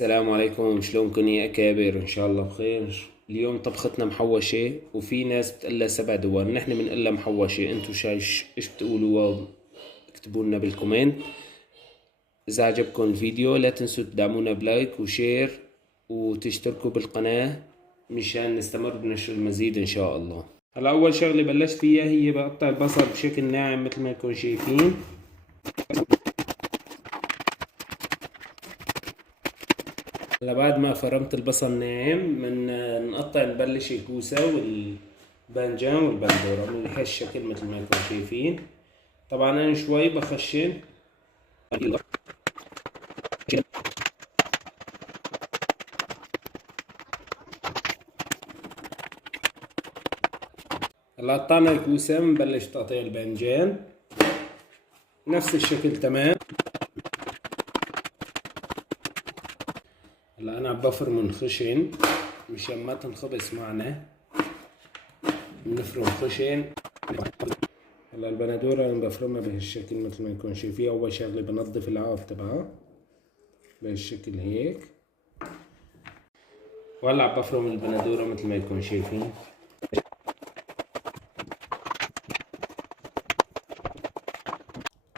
السلام عليكم، شلونكن يا أكابر؟ إن شاء الله بخير. اليوم طبختنا محوشة، وفي ناس بتقلها 7 دوار، نحن بنقلها محوشة. انتو ايش بتقولوا؟ اكتبوا لنا بالكومنت. إذا عجبكم الفيديو لا تنسوا تدعمونا بلايك وشير وتشتركوا بالقناة مشان نستمر بنشر المزيد إن شاء الله. هلا أول شغلة بلشت فيها هي بقطع البصل بشكل ناعم مثل ما انكم شايفين. هلا بعد ما فرمت البصل ناعم نبلش الكوسة والباذنجان والبندورة من هالشكل مثل ما انكم شايفين. طبعا انا شوي بخشن. هلا قطعنا الكوسة بنبلش تقطيع الباذنجان نفس الشكل تمام. هلا انا عم بفرم خشن مشان ما تنخبص معنا، بنفرم خشن. هلا البندورة انا بفرمها بهالشكل مثل ما انكم شايفين. اول شغلة بنظف العاف تبعها بهالشكل هيك، وهلا عم بفرم البندورة مثل ما انكم شايفين.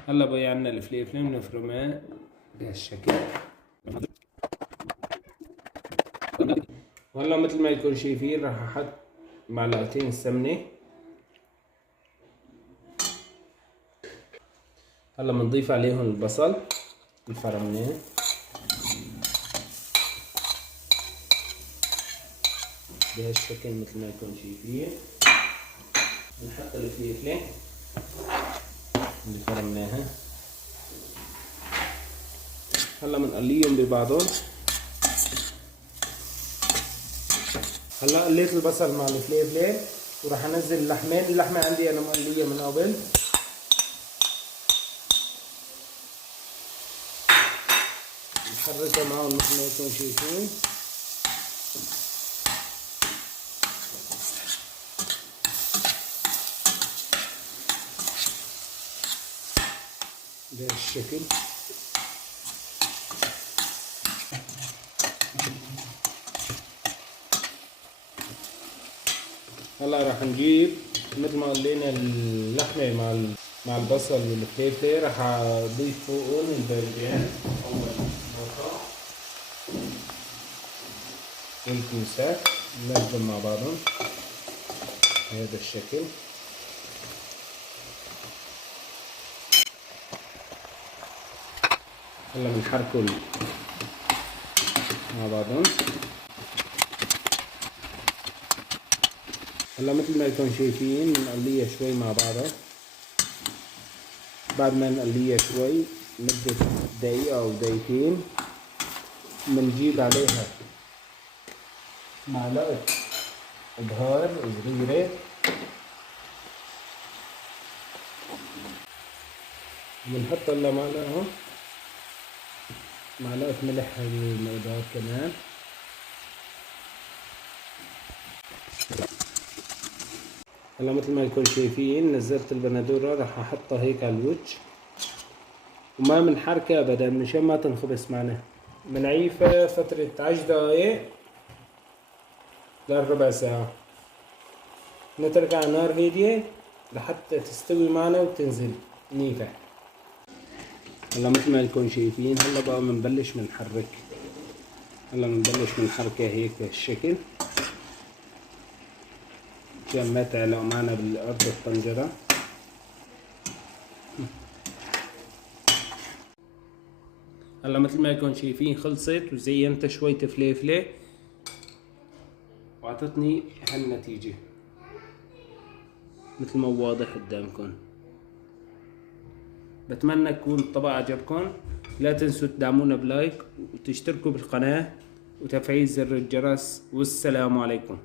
هلا بقى عنا الفليفلة بنفرمها بهالشكل. وهلا مثل ما انكم شايفين راح احط معلقتين سمنة. هلا بنضيف عليهم البصل اللي فرمناه، بهالشكل مثل ما انكم شايفين. بنحط الفليفلة اللي فرمناها. هلا بنقليهم ببعضهم. هلا قليت البصل مع الفليفلة وراح انزل اللحمين. اللحمة عندي انا مقلية من قبل. نحركها معهم مثل ما انتم شايفين. بهالشكل. هلا راح نجيب مثل ما قلينا اللحمة مع البصل والفلفل. راح اضيف فوقهم الباذنجان اول مرة والكوسات، نلزم مع بعضهم بهذا الشكل. هلا بنحركهم مع بعضهم. هلا مثل ما انتم شايفين بنقليها شوي مع بعضها. بعد ما نقليها شوي مدة دقيقة أو دقيقتين بنجيب عليها معلقة بهار صغيرة، بنحط لها معلقة ملح المقدار كمان. هلا مثل ما انكم شايفين نزلت البندورة راح احطها هيك على الوجه، وما بنحركها ابدا مشان ما تنخبص معنا. بنعيفها فترة 10 دقايق لربع ساعة. نتركها على نار هادية لحتى تستوي معنا وتنزل نيفة. هلا مثل ما انكم شايفين هلا بقى بنبلش بنحرك. هلا بنبلش بنحركها هيك بهالشكل مشان ما تعلق معنا بالارض الطنجرة. هلا مثل ما انكم شايفين خلصت وزينتها شوية فليفلة واعطتني هالنتيجة مثل ما واضح قدامكم. بتمنى يكون الطبق عجبكم. لا تنسوا تدعمونا بلايك وتشتركوا بالقناة وتفعيل زر الجرس. والسلام عليكم.